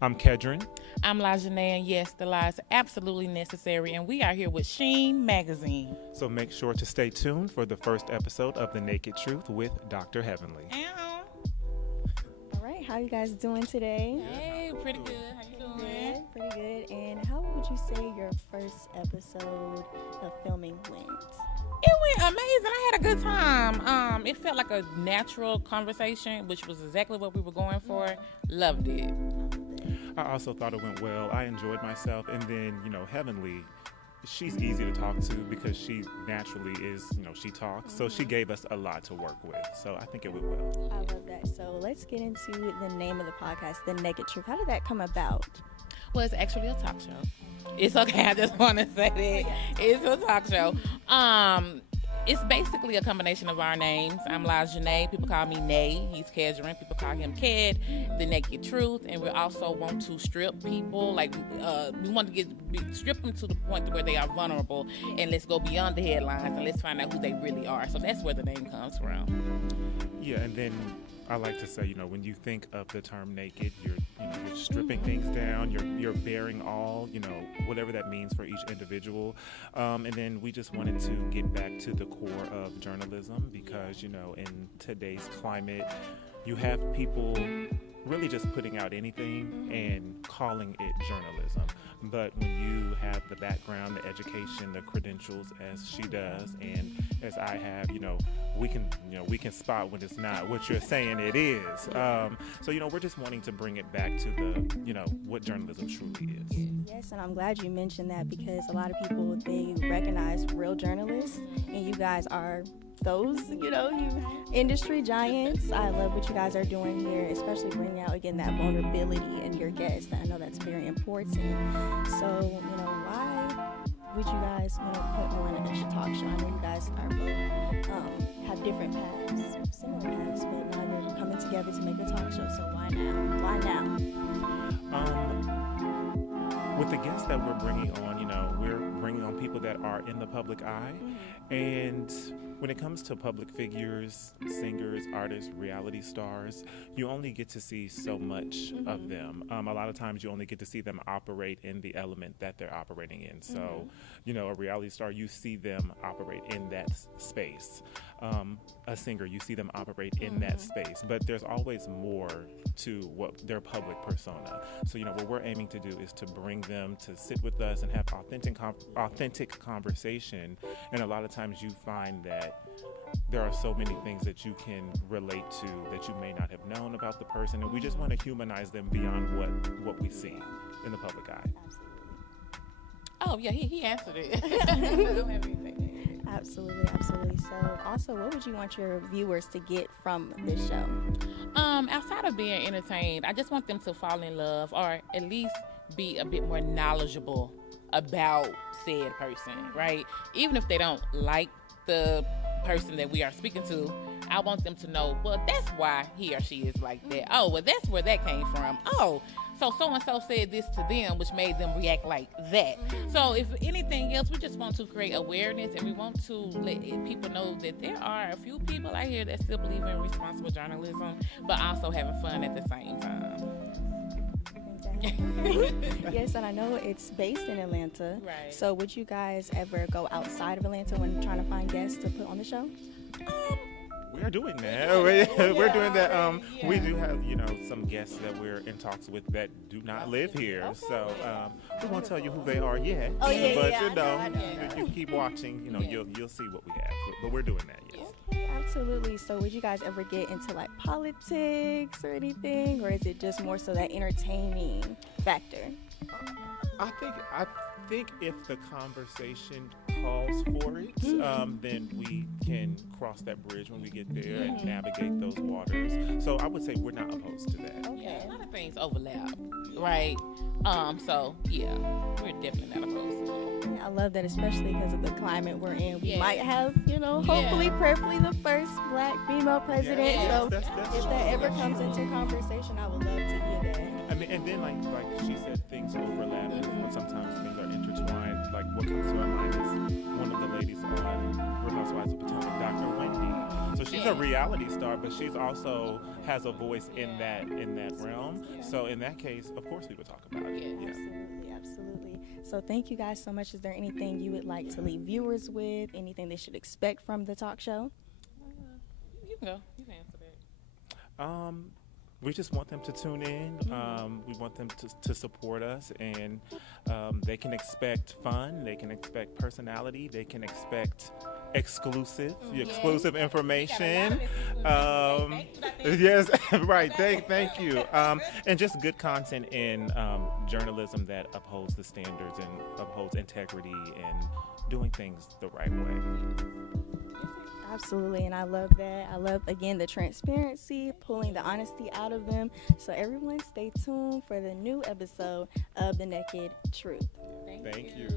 I'm Kedron. I'm La'Janeé, and yes, the lie is absolutely necessary, and we are here with Sheen Magazine. So make sure to stay tuned for the first episode of The Nae'Ked Truth with Dr. Heavenly. Ow. All right, how you guys doing today? Hey, pretty good. How you doing? Pretty good. And how would you say your first episode of filming went? It went amazing. I had a good time. It felt like a natural conversation, which was exactly what we were going for. Loved it. I also thought it went well. I enjoyed myself. And then, Heavenly, she's easy to talk to because she naturally is, she talks. So she gave us a lot to work with. So I think it went well. I love that. So let's get into the name of the podcast, The Nae'Ked Truth. How did that come about? Well, it's actually a talk show. It's okay. I just want to say that. It's a talk show. It's basically a combination of our names. I'm La'Janeé. People call me Nae. He's Kedron. People call him Ked. The Nae'Ked Truth. And we also want to strip people. We want to strip them to the point to where they are vulnerable. And let's go beyond the headlines and let's find out who they really are. So that's where the name comes from. Yeah, and then I like to say, when you think of the term naked, you're stripping things down, you're bearing all, whatever that means for each individual. And then we just wanted to get back to the core of journalism because, in today's climate, you have people really just putting out anything and calling it journalism. But when you have the background, the education, the credentials as she does and as I have, we can spot when it's not what you're saying it is. So, we're just wanting to bring it back to the, what journalism truly is. Yes, and I'm glad you mentioned that because a lot of people, they recognize real journalists and you guys are those, you industry giants. I love what you guys are doing here, especially bringing out, again, that vulnerability in your guests. I know that's very important. So, why would you guys, put one in a talk show? I know you guys are both, have different paths, similar paths, but now you're coming together to make a talk show. So why now? Why now? With the guests that we're bringing on, we're bringing on people that are in the public eye. And when it comes to public figures, singers, artists, reality stars, you only get to see so much of them. A lot of times you only get to see them operate in the element that they're operating in. So, a reality star, you see them operate in that space. A singer, you see them operate in that space. But there's always more to what their public persona. So, what we're aiming to do is to bring them to sit with us and have authentic conversation. And a lot of times you find that there are so many things that you can relate to that you may not have known about the person. And we just want to humanize them beyond what we see in the public eye. Oh, yeah, he answered it. I don't have anything. Absolutely. So, also, what would you want your viewers to get from this show? Outside of being entertained, I just want them to fall in love or at least be a bit more knowledgeable about said person, right? Even if they don't like the person that we are speaking to, I want them to know, well, that's why he or she is like that. Oh, well, that's where that came from. Oh, so-and-so said this to them, which made them react like that. So if anything else, we just want to create awareness and we want to let people know that there are a few people out here that still believe in responsible journalism, but also having fun at the same time. Yes, and I know it's based in Atlanta. Right. So would you guys ever go outside of Atlanta when trying to find guests to put on the show? We're doing that. We're doing that. We do have, some guests that we're in talks with that do not live here. Okay. So we won't tell you who they are yet. Oh, yeah, but I know. If you keep watching, you'll see what we have. But we're doing that, yes. Okay, absolutely. So would you guys ever get into politics or anything, or is it just more so that entertaining factor? I think if the conversation calls for it, then we can cross that bridge when we get there and navigate those waters. So I would say we're not opposed to that. Okay. Yeah, a lot of things overlap, right? So yeah, we're definitely not opposed to it. Yeah, I love that, especially because of the climate we're in. We might have, hopefully, prayerfully, the first Black female president. Yeah, so if that ever comes into conversation, I would love to hear that. I mean, and then like she said, things overlap, and sometimes things are intertwined. Like what comes to my mind is one of the ladies on Real Housewives of Potomac, Dr. Wendy. So she's a reality star, but she's also has a voice in that realm. So in that case, of course, we would talk about it. Yeah. Absolutely, absolutely. So thank you guys so much. Is there anything you would like to leave viewers with? Anything they should expect from the talk show? You can go. You can answer that. We just want them to tune in. We want them to support us, and they can expect fun. They can expect personality. They can expect exclusive information. Yes, right. Thank you. And just good content in journalism that upholds the standards and upholds integrity and doing things the right way. Absolutely, and I love that. I love, again, the transparency, pulling the honesty out of them. So everyone stay tuned for the new episode of The Nae'Ked Truth. Thank you.